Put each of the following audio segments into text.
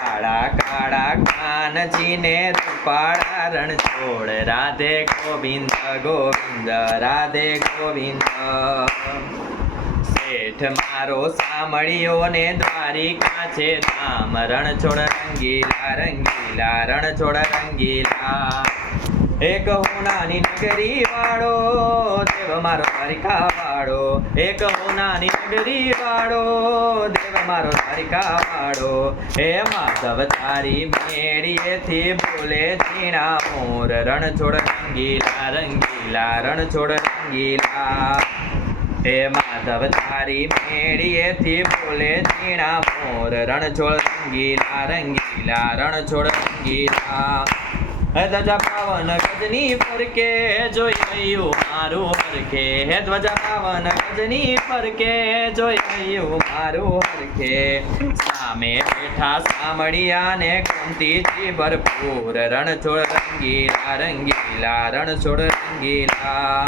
કાળા કાળા કાનજીને રૂપાળા રણ છોડ રાધે ગોવિંદ ગોવિંદ રાધે ગોવિંદ શેઠ મારો સામળિયો ને દ્વારિકા છે ધામ રણ છોડ રંગીલા રંગીલા રણ છોડ રંગીલા એક હોનાની નગરી વાળો દેવ મારો દ્વારિકા વાળો એક હોનાની નગરી વાળો દેવ મારો દ્વારિકા વાળો હે માધવ તારી મેળીએથી બોલે ઝીણા મોર રણ છોડ રંગીલા રંગીલા રણ છોડ રંગીલા હે માધવ તારી મેળીએથી બોલે ઝીણા મોર રણ છોડ રંગીલા રંગીલા રણ છોડ રંગીલા હે ધજા પાવન ગજની ફરકે જોઈ ગયું મારું હરખે હે ધ્વજા પાવન ગજની ફરકે જોઈ ગયું મારું હરખે સામે બેઠા સામળિયા ને કુંતીથી ભરપૂર રણ છોડ રંગીલા રંગીલા રણ છોડ રંગીલા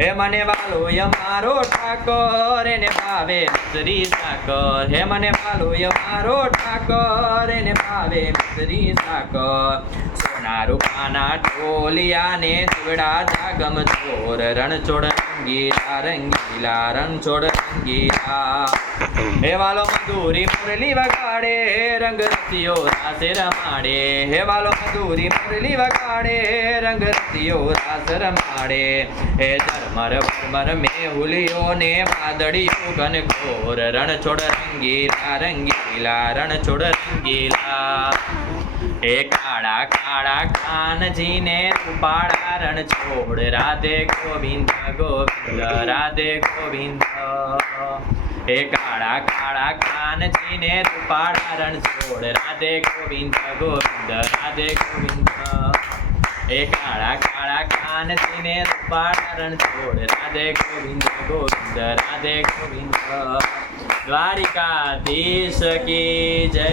હે મને વાલો યમારો ઠાકોર એને ભાવે મિશ્રી સાકર હે મને વાલો યમારો ઠાકોર એને ભાવે મિશ્રી સાકર સોના રૂપાના ઢોલિયા ને દીવડા જાગમ ચોર રણ છોડ રંગીલા રંગીલા રણ છોડ રંગીલા હે વાલો મધુરી મુરલી વગાડે રંગ રસિયો રાસે રમાડે હે વાલો મધુરી મુરલી વગાડે રંગ રસિયો રાસ રમાડે હે ઝરમર ભરમર મેહુલિયો ને વાદળિયો ઘન ઘોર રણ છોડ રંગીલા રંગીલા રણ છોડ રંગીલા હે કાળા કાળા કાનજીને રૂપાળા રણ છોડ રાધે ગોવિંદ ગોવિંદ રાધે ગોવિંદ હે કાળા કાળા કાનજીને રૂપાળા રણ છોડ રાધે ગોવિંદ ગોવિંદ રાધે ગોવિંદ હે કાળા કાળા કાનજીને રૂપાળા રણ છોડ રાધે ગોવિંદ ગોવિંદ રાધે ગોવિંદ દ્વારિકાધીશ કી જય।